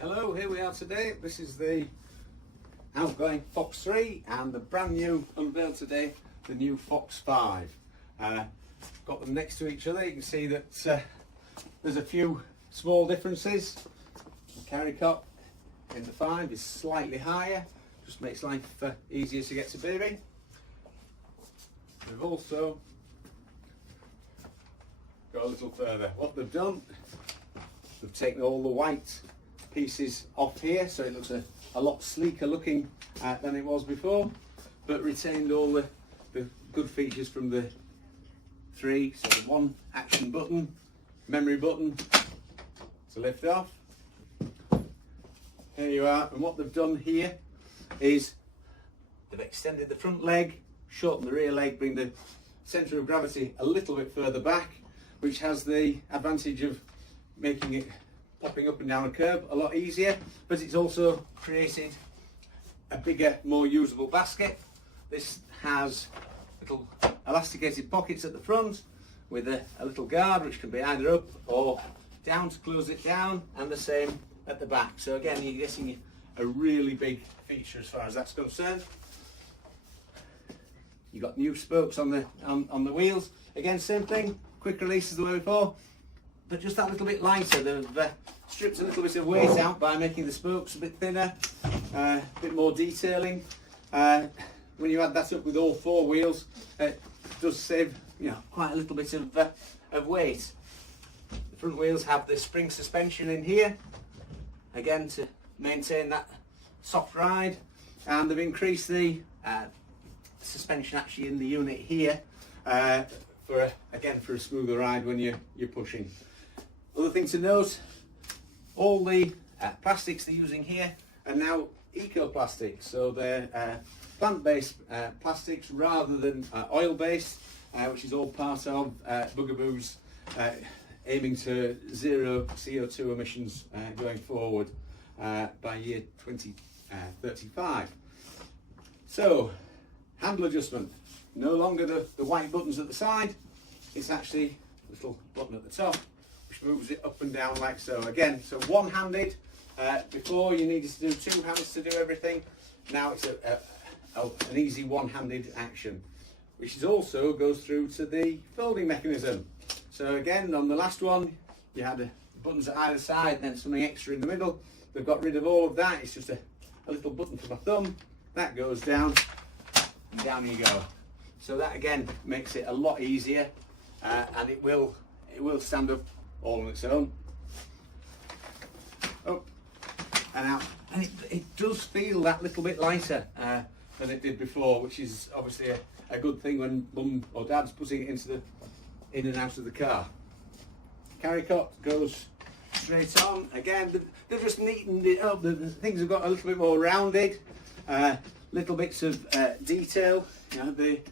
Hello, here we are today. This is the outgoing Fox 3 and the brand new unveiled today, the new Fox 5. Got them next to each other. You can see that there's a few small differences. The carry cot in the 5 is slightly higher, just makes life easier to get to baby. We've also got a little further. What they've done, they've taken all the white pieces off here, so it looks a lot sleeker looking than it was before, but retained all the good features from the 3. So the one action button, memory button to lift off. Here you are, and what they've done here is they've extended the front leg, shortened the rear leg, bring the centre of gravity a little bit further back, which has the advantage of making it popping up and down a curb a lot easier, but it's also created a bigger, more usable basket. This has little elasticated pockets at the front with a little guard which can be either up or down to close it down, and the same at the back. So again, you're getting a really big feature as far as that's concerned. You've got new spokes on the wheels. Again, same thing, quick release as the way before, but just that little bit lighter. They've stripped a little bit of weight out by making the spokes a bit thinner, a bit more detailing. When you add that up with all 4 wheels, it does save quite a little bit of weight. The front wheels have the spring suspension in here, again to maintain that soft ride, and they've increased the suspension actually in the unit here for a smoother ride when you're pushing. Other thing to note, all the plastics they're using here are now eco-plastics, so they're plant-based plastics rather than oil-based, which is all part of Bugaboo's aiming to zero CO2 emissions going forward by year 2035. So, handle adjustment, no longer the white buttons at the side, it's actually a little button at the top which moves it up and down like so. Again, so one-handed. Before you needed to do 2 hands to do everything. Now it's an easy one-handed action, which is also goes through to the folding mechanism. So again, on the last one, you had the buttons at either side and then something extra in the middle. They've got rid of all of that. It's just a little button for my thumb. That goes down, and down you go. So that again makes it a lot easier, and it will stand up all on its own. Up and out, and it does feel that little bit lighter than it did before, which is obviously a good thing when mum or dad's putting it in and out of the car. Carry cot goes straight on. Again, they've just neatened it up. The things have got a little bit more rounded, little bits of detail. The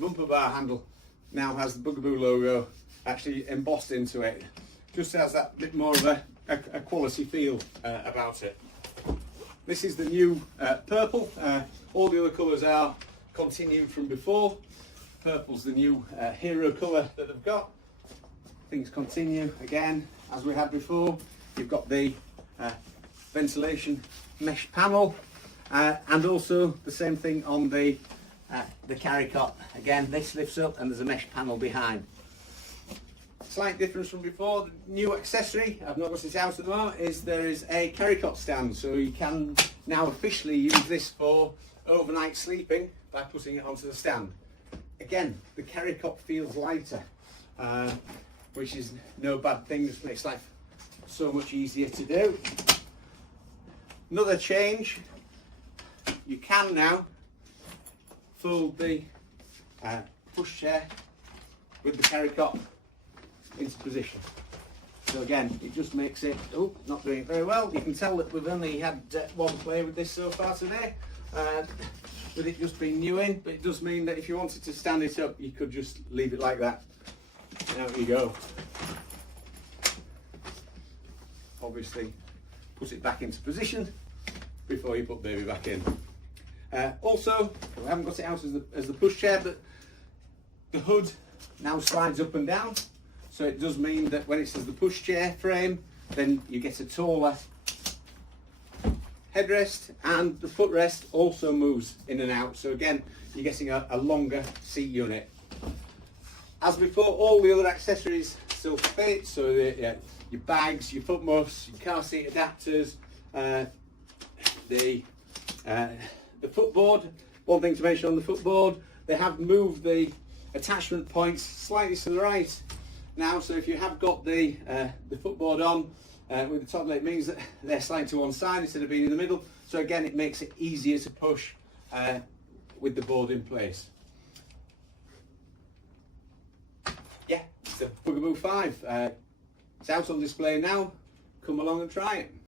bumper bar handle now has the Bugaboo logo actually embossed into it. Just has that bit more of a quality feel about it. This is the new purple. All the other colours are continued from before. Purple's the new hero colour that they've got. Things continue again as we had before. You've got the ventilation mesh panel, and also the same thing on the carry cot. Again, this lifts up and there's a mesh panel behind. Slight difference from before. The new accessory, I've not got it out at the moment, is there is a carry cot stand, so you can now officially use this for overnight sleeping by putting it onto the stand. Again, the carry cot feels lighter, which is no bad thing, just makes life so much easier to do. Another change, you can now fold the pushchair with the carry cot into position. So again, it just makes it, not doing it very well. You can tell that we've only had one play with this so far today, with it just being new in, but it does mean that if you wanted to stand it up, you could just leave it like that. And out you go. Obviously, put it back into position before you put baby back in. Also, we haven't got it out as the pushchair, but the hood now slides up and down. So it does mean that when it says the pushchair frame, then you get a taller headrest, and the footrest also moves in and out. So again, you're getting a longer seat unit. As before, all the other accessories still fit. So your bags, your foot muffs, your car seat adapters, the footboard. One thing to mention on the footboard, they have moved the attachment points slightly to the right now. So if you have got the footboard on with the toddler, it means that they're slightly to one side instead of being in the middle. So again, it makes it easier to push with the board in place. Yeah, it's the Bugaboo 5. It's out on display now. Come along and try it.